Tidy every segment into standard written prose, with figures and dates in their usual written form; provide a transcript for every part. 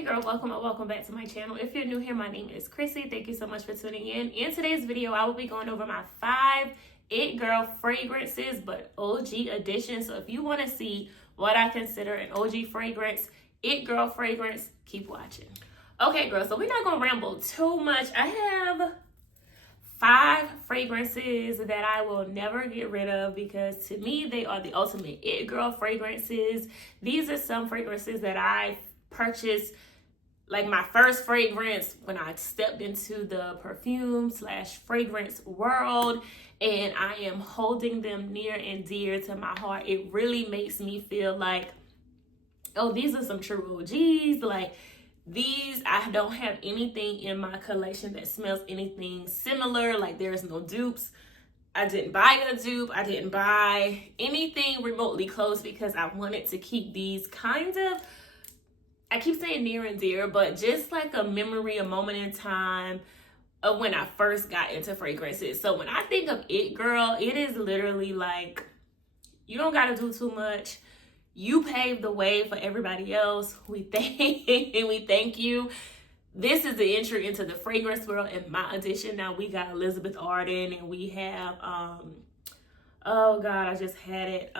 Hey girl, welcome or welcome back to my channel. If you're new here, my name is Chrissy. Thank you so much for tuning in. In today's video, I will be going over my 5 It Girl fragrances, but OG edition. So if you want to see what I consider an OG fragrance, It Girl fragrance, keep watching. Okay, girl, so we're not gonna ramble too much. I have 5 fragrances that I will never get rid of because to me, they are the ultimate It Girl fragrances. These are some fragrances that I purchased, like my first fragrance when I stepped into the perfume / fragrance world, and I am holding them near and dear to my heart. It really makes me feel like, oh, these are some true OGs. Like these, I don't have anything in my collection that smells anything similar. Like there's no dupes. I didn't buy a dupe. I didn't buy anything remotely close because I wanted to keep these kind of, I keep saying near and dear, but just like a memory, a moment in time of when I first got into fragrances. So when I think of It Girl, it is literally like, you don't got to do too much. You paved the way for everybody else. We thank you. This is the entry into the fragrance world in my edition. Now we got Elizabeth Arden, and we have, oh God, I just had it.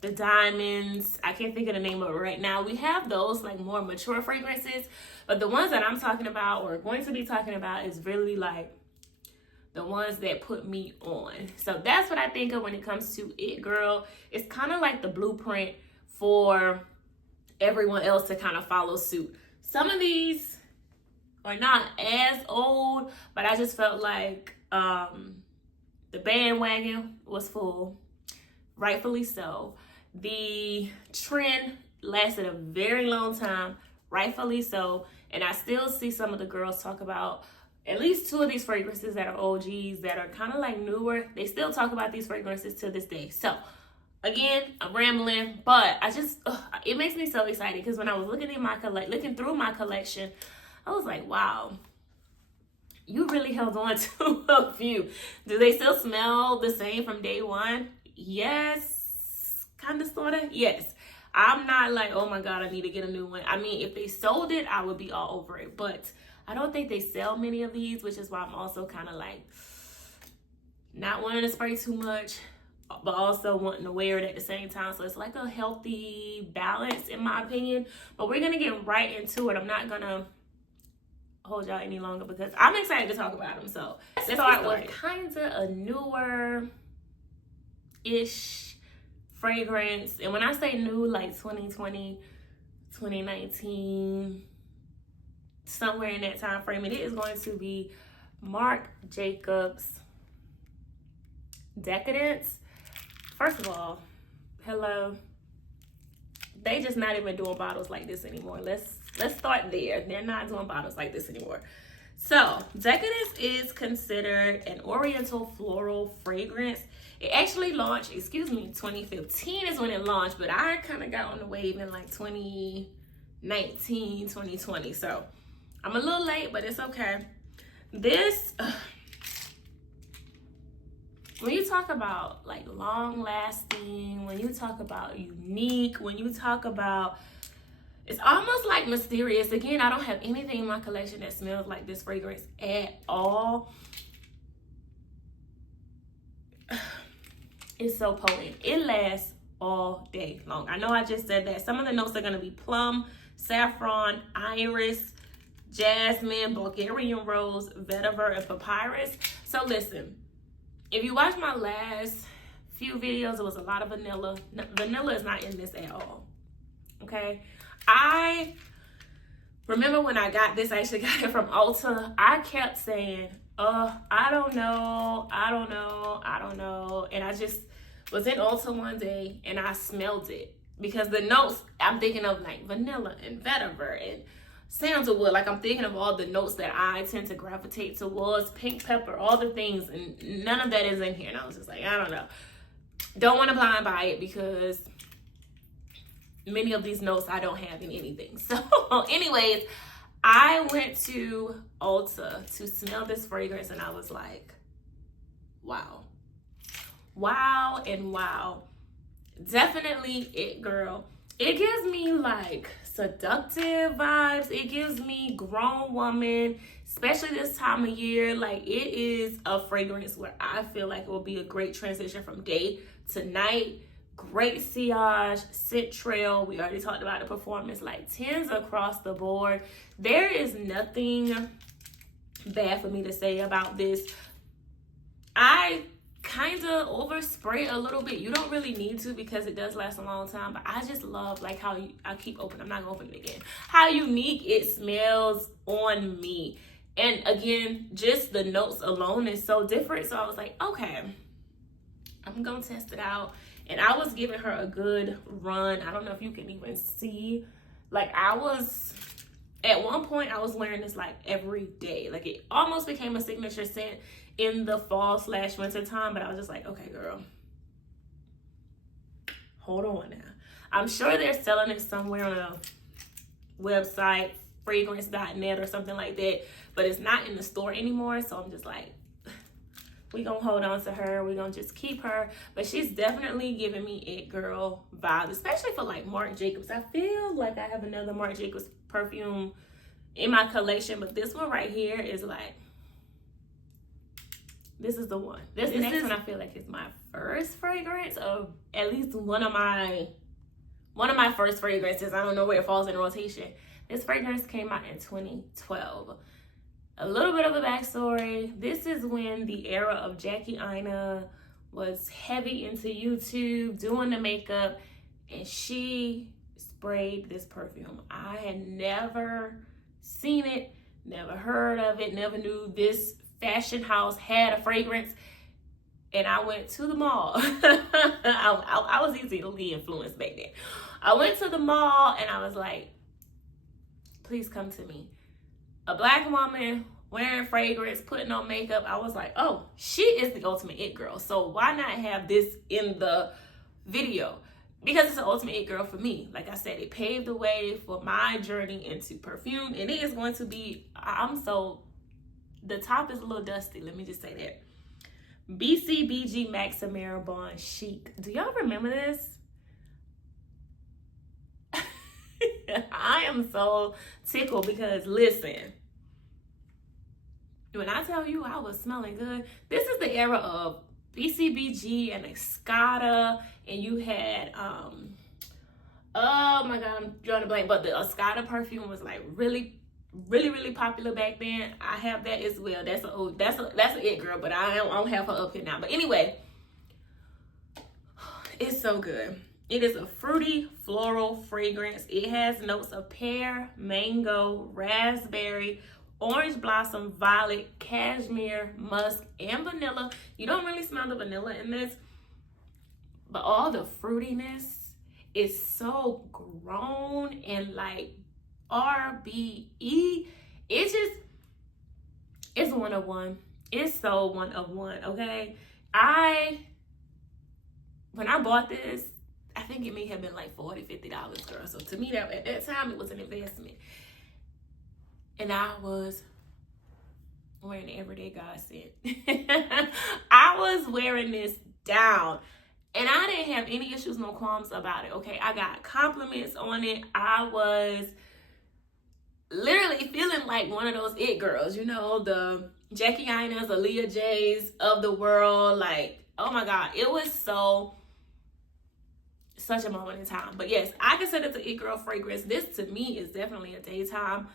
The diamonds, I can't think of the name of it right now. We have those like more mature fragrances, but the ones that I'm talking about or going to be talking about is really like the ones that put me on. So that's what I think of when it comes to It Girl. It's kind of like the blueprint for everyone else to kind of follow suit. Some of these are not as old, but I just felt like the bandwagon was full, rightfully so. The trend lasted a very long time, rightfully so, and I still see some of the girls talk about at least 2 of these fragrances that are OGs that are kind of like newer. They still talk about these fragrances to this day. So again, I'm rambling, but I just it makes me so excited because when I was looking through my collection, I was like, wow, you really held on to a few. Do they still smell the same from day one? Yes. Kind of, sort of, yes. I'm not like, oh my God, I need to get a new one. I mean, if they sold it, I would be all over it. But I don't think they sell many of these, which is why I'm also kind of like not wanting to spray too much, but also wanting to wear it at the same time. So it's like a healthy balance in my opinion. But we're going to get right into it. I'm not going to hold y'all any longer because I'm excited to talk about them. So let's start with kind of a newer-ish fragrance. And when I say new, like 2020, 2019, somewhere in that time frame, it is going to be Marc Jacobs Decadence. First of all, hello. They just not even doing bottles like this anymore. Let's start there. They're not doing bottles like this anymore. So Decadence is considered an oriental floral fragrance. It actually launched, 2015 is when it launched, but I kind of got on the wave in like 2019, 2020. So I'm a little late, but it's okay. This, when you talk about like long lasting, when you talk about unique, when you talk about, it's almost like mysterious. Again, I don't have anything in my collection that smells like this fragrance at all. It's so potent. It lasts all day long. I know I just said that. Some of the notes are going to be plum, saffron, iris, jasmine, Bulgarian rose, vetiver, and papyrus. So listen, if you watch my last few videos, it was a lot of vanilla. Vanilla is not in this at all. Okay? I remember when I got this, I actually got it from Ulta. I kept saying, I don't know. And I just was in Ulta one day and I smelled it because the notes, I'm thinking of like vanilla and vetiver and sandalwood. Like I'm thinking of all the notes that I tend to gravitate towards, pink pepper, all the things, and none of that is in here. And I was just like, I don't know. Don't want to blind buy it because many of these notes I don't have in anything. So anyways, I went to Ulta to smell this fragrance and I was like, wow. Wow and wow. Definitely It Girl. It gives me me like seductive vibes. It gives me grown woman, especially this time of year. Like, it is a fragrance where I feel like it will be a great transition from day to night. Great sillage, scent trail. We already talked about the performance, like 10s across the board. There is nothing bad for me to say about this. I kind of overspray a little bit. You don't really need to because it does last a long time, but I just love like how I keep opening. I'm not gonna open it again. How unique it smells on me. And again, just the notes alone is so different. So I was like, okay, I'm gonna test it out. And I was giving her a good run. I don't know if you can even see. Like, at one point, I was wearing this like every day. Like, it almost became a signature scent in the fall/winter time. But I was just like, okay, girl, hold on now. I'm sure they're selling it somewhere on a website, fragrance.net or something like that. But it's not in the store anymore. So I'm just like, we gonna hold on to her. We gonna just keep her. But she's definitely giving me it girl vibes, especially for like Marc Jacobs. I feel like I have another Marc Jacobs perfume in my collection, but this one right here is like, this is the one. This next one I feel like is my first fragrance, of at least one of my first fragrances. I don't know where it falls in rotation. This fragrance came out in 2012. A little bit of a backstory. This is when the era of Jackie Aina was heavy into YouTube, doing the makeup, and she sprayed this perfume. I had never seen it, never heard of it, never knew this fashion house had a fragrance. And I went to the mall. I was easy to be influenced back then. I went to the mall and I was like, please come to me. A black woman wearing fragrance, putting on makeup. I was like, oh, she is the ultimate it girl. So why not have this in the video? Because it's the ultimate it girl for me. Like I said, it paved the way for my journey into perfume. And it is going to be, the top is a little dusty. Let me just say that. BCBG Maximera Bond Chic. Do y'all remember this? I am so tickled because, listen, when I tell you I was smelling good, this is the era of BCBG and Escada, and you had, oh my God, I'm drawing a blank, but the Escada perfume was like really popular back then. I have that as well. That's an it girl, but I don't have her up here now. But anyway, it's so good. It is a fruity floral fragrance. It has notes of pear, mango, raspberry, orange blossom, violet, cashmere, musk, and vanilla. You don't really smell the vanilla in this, but all the fruitiness is so grown and like RBE. It's one of one. It's so one of one, okay? When I bought this, I think it may have been like $40, $50, girl. So to me, at that time, it was an investment. And I was wearing the everyday God scent. I was wearing this down. And I didn't have any issues, no qualms about it, okay? I got compliments on it. I was literally feeling like one of those it girls, you know, the Jackie Ainas, the Leah J's of the world. Like, oh my God, it was such a moment in time. But yes, I consider it the it girl fragrance. This to me is definitely a daytime,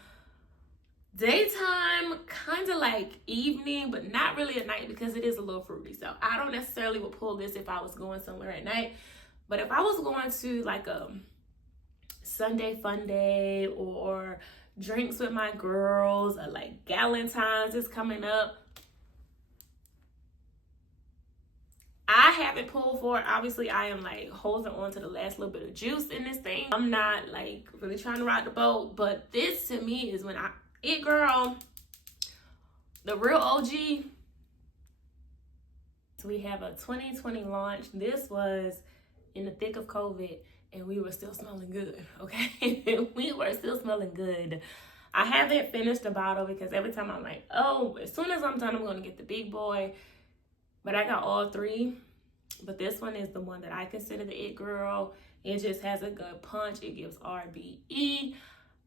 kind of like evening, but not really at night because it is a little fruity. So I don't necessarily would pull this if I was going somewhere at night. But if I was going to like a Sunday fun day or drinks with my girls, or like Galentine's is coming up, I haven't pulled for it. Obviously, I am like holding on to the last little bit of juice in this thing. I'm not like really trying to ride the boat, but this to me is when it girl, the real OG. So we have a 2020 launch. This was in the thick of COVID and we were still smelling good, okay? We were still smelling good. I haven't finished the bottle because every time I'm like, oh, as soon as I'm done, I'm gonna get the big boy. But I got all three. But this one is the one that I consider the it girl. It just has a good punch. It gives RBE.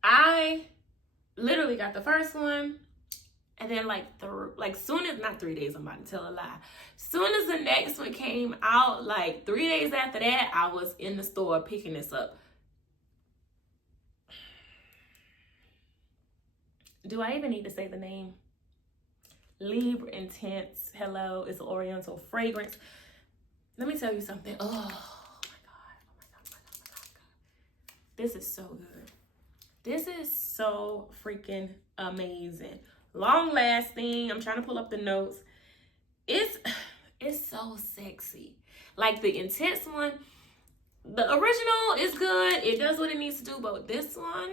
I literally got the first one, and then soon as, not 3 days, I'm about to tell a lie. Soon as the next one came out, like 3 days after that, I was in the store picking this up. Do I even need to say the name? Libre Intense. Hello, it's an Oriental fragrance. Let me tell you something. Oh my God. This is so good. This is so freaking amazing. Long lasting. I'm trying to pull up the notes. It's so sexy. Like the Intense one, the original is good. It does what it needs to do, but this one,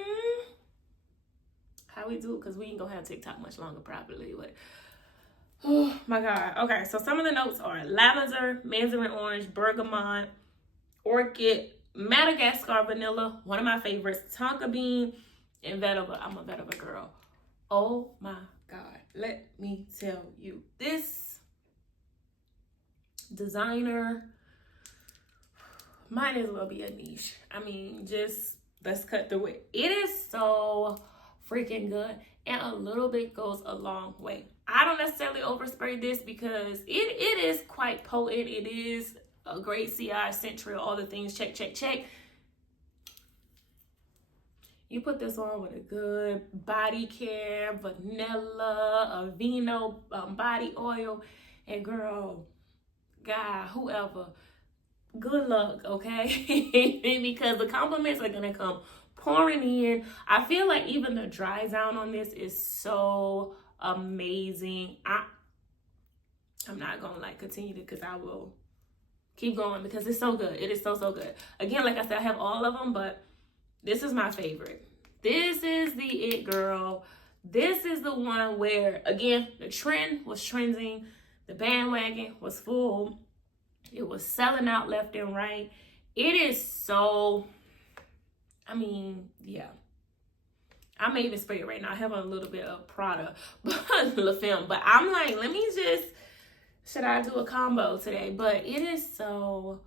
how we do? Because we ain't gonna have TikTok much longer probably, but oh my God. Okay, so some of the notes are lavender, mandarin orange, bergamot, orchid, Madagascar vanilla, one of my favorites, tonka bean, and vetiver. I'm a vetiver girl. Oh my God. Let me tell you, this designer might as well be a niche. I mean, just let's cut through it. It is so freaking good, and a little bit goes a long way. I don't necessarily overspray this because it is quite potent. It is a great CI, Central, all the things, check, check, check. You put this on with a good body care, vanilla, Aveeno body oil, and girl, guy, whoever, good luck, okay? Because the compliments are gonna come pouring in. I feel like even the dry down on this is so amazing. I'm not gonna continue to, because I will keep going because it's so good. It is so good. Again, like I said, I have all of them, but this is my favorite. This is the it girl. This is the one where, again, the trend was trending. The bandwagon was full. It was selling out left and right. It is so, I mean, yeah. I may even spray it right now. I have a little bit of Prada La Femme, but I'm like, let me just, should I do a combo today? But it is so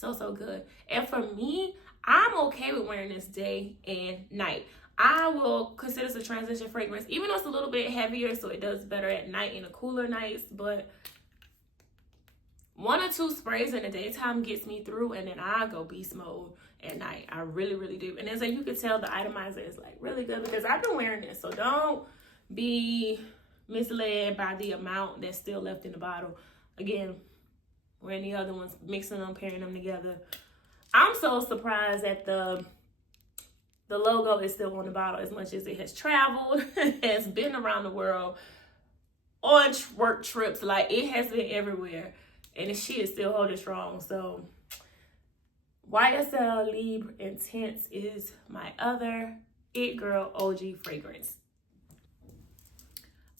good. And for me, I'm okay with wearing this day and night. I will consider this a transition fragrance, even though it's a little bit heavier, so it does better at night in the cooler nights. But 1 or 2 sprays in the daytime gets me through, and then I go beast mode at night. I really do. And as you can tell, the atomizer is like really good because I've been wearing this. So don't be misled by the amount that's still left in the bottle. Again, wearing the other ones, mixing them, pairing them together. I'm so surprised that the logo is still on the bottle as much as it has traveled, has been around the world, on work trips. Like, it has been everywhere. And the shit is still holding strong. So, YSL Libre Intense is my other It Girl OG fragrance.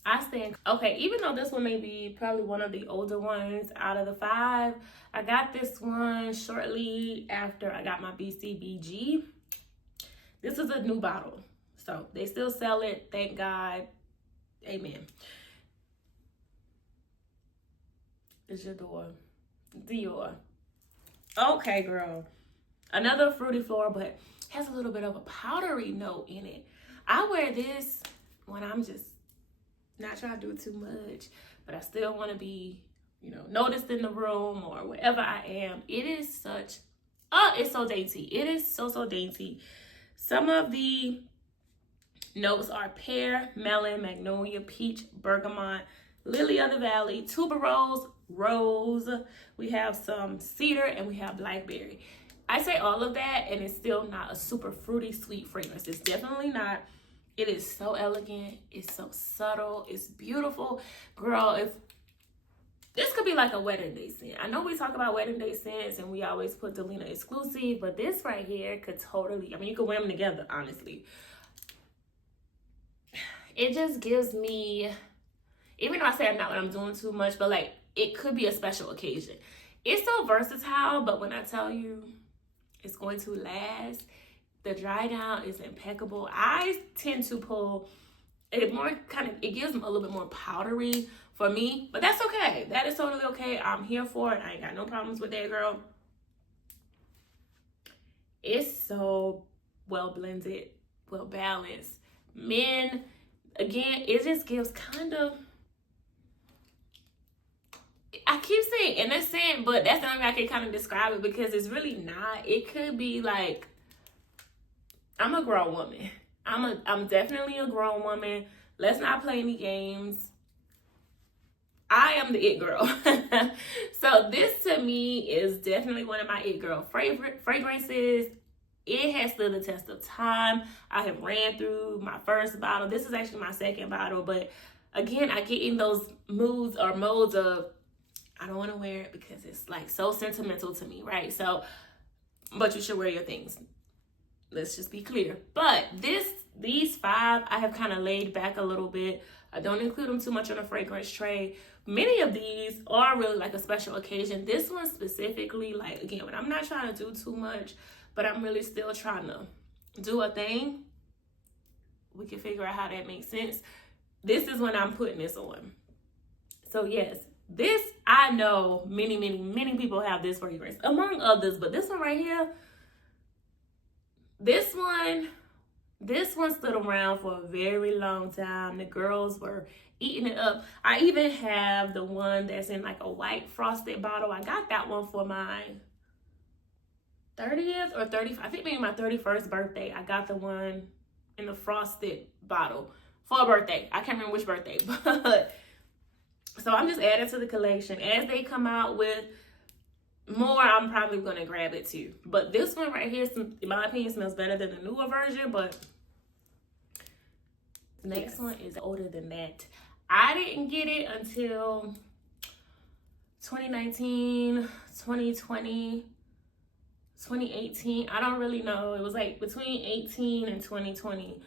I stand, okay, even though this one may be probably one of the older ones out of the 5, I got this one shortly after I got my BCBG. This is a new bottle, so they still sell it, thank God, amen. It's Dior. Okay, girl. Another fruity floral, but has a little bit of a powdery note in it. I wear this when I'm just not trying to do too much, but I still want to be, noticed in the room or wherever I am. It is such, it's so dainty. It is so dainty. Some of the notes are pear, melon, magnolia, peach, bergamot, lily of the valley, tuberose, rose. We have some cedar, and we have blackberry. I say all of that, and it's still not a super fruity, sweet fragrance. It's definitely not. It is so elegant. It's so subtle. It's beautiful. Girl, if this could be like a wedding day scent. I know we talk about wedding day scents, and we always put Delina exclusive, but this right here could totally, you could wear them together, honestly. It just gives me, even though I say I'm not what I'm doing too much, but it could be a special occasion. It's so versatile, but when I tell you it's going to last, the dry down is impeccable. I tend to pull it more it gives them a little bit more powdery for me, but that's okay. That is totally okay. I'm here for it. I ain't got no problems with that, girl. It's so well blended, well balanced. Men, again, it just gives kind of, I keep saying innocent, but that's the only way I can kind of describe it, because it's really not. It could be like, I'm a grown woman. I'm definitely a grown woman. Let's not play any games. I am the it girl. So this to me is definitely one of my it girl favorite fragrances. It has stood the test of time. I have ran through my first bottle. This is actually my second bottle, but again, I get in those moods or modes of, I don't want to wear it because it's like so sentimental to me, right? So, but you should wear your things. Let's just be clear. But these 5, I have kind of laid back a little bit. I don't include them too much on a fragrance tray. Many of these are really like a special occasion. This one specifically, like, again, when I'm not trying to do too much, but I'm really still trying to do a thing, we can figure out how that makes sense. This is when I'm putting this on. So yes, this, I know many people have this fragrance, among others, but this one right here, this one stood around for a very long time. The girls were eating it up. I even have the one that's in like a white frosted bottle. I got that one for my 30th or 35th, I think maybe my 31st birthday. I got the one in the frosted bottle for a birthday. I can't remember which birthday, but so I'm just adding to the collection. As they come out with more, I'm probably gonna grab it too. But this one right here, in my opinion, smells better than the newer version, but the next one is older than that. I didn't get it until 2019, 2020, 2018. I don't really know. It was like between 18 and 2020.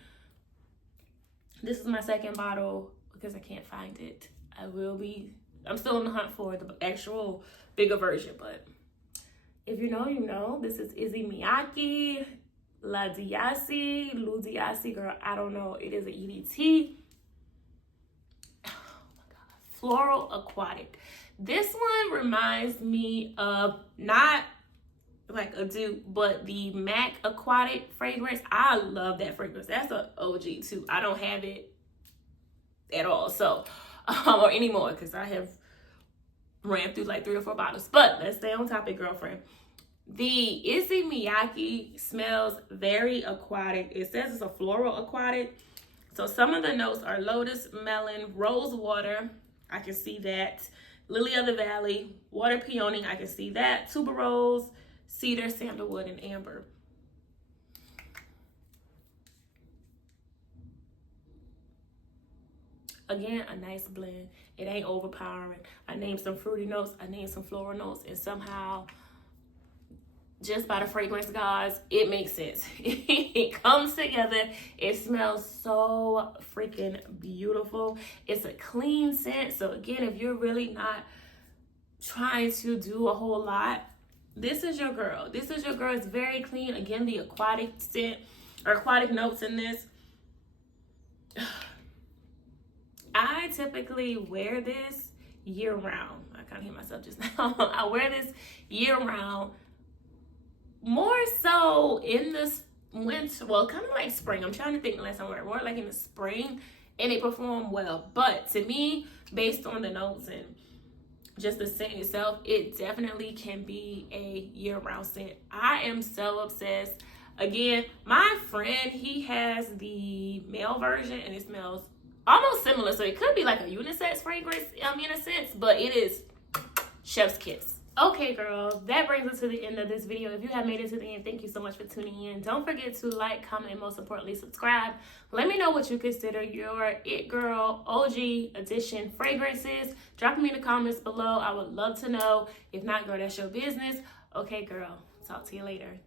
This is my second bottle because I can't find it. I'm still on the hunt for the actual bigger version, but if you know, you know. This is Issey Miyake, Ludiasi, girl, I don't know. It is an EDT. Oh my God. Floral Aquatic. This one reminds me of, not like a dupe, but the MAC Aquatic fragrance. I love that fragrance. That's an OG too. I don't have it at all, so or anymore, because I have ran through like 3 or 4 bottles. But let's stay on topic, girlfriend. The Issey Miyake smells very aquatic. It says it's a floral aquatic. So some of the notes are lotus, melon, rose water. I can see that. Lily of the Valley, water peony. I can see that. Tuberose, cedar, sandalwood, and amber. Again, a nice blend. It ain't overpowering. I named some fruity notes. I named some floral notes. And somehow, just by the fragrance gods, it makes sense. It comes together. It smells so freaking beautiful. It's a clean scent. So again, if you're really not trying to do a whole lot, this is your girl. This is your girl. It's very clean. Again, the aquatic scent or aquatic notes in this. I typically wear this year round. I kind of hear myself just now. I wear this year round. More so in the winter, well, kind of like spring. I'm trying to think the last time I wore it. More like in the spring, and it performed well. But to me, based on the notes and just the scent itself, it definitely can be a year-round scent. I am so obsessed. Again, my friend, he has the male version, and it smells almost similar. So it could be like a unisex fragrance in a sense, but it is chef's kiss. Okay, girl, that brings us to the end of this video. If you have made it to the end, thank you so much for tuning in. Don't forget to like, comment, and most importantly, subscribe. Let me know what you consider your It Girl OG edition fragrances. Drop them in the comments below. I would love to know. If not, girl, that's your business. Okay, girl, talk to you later.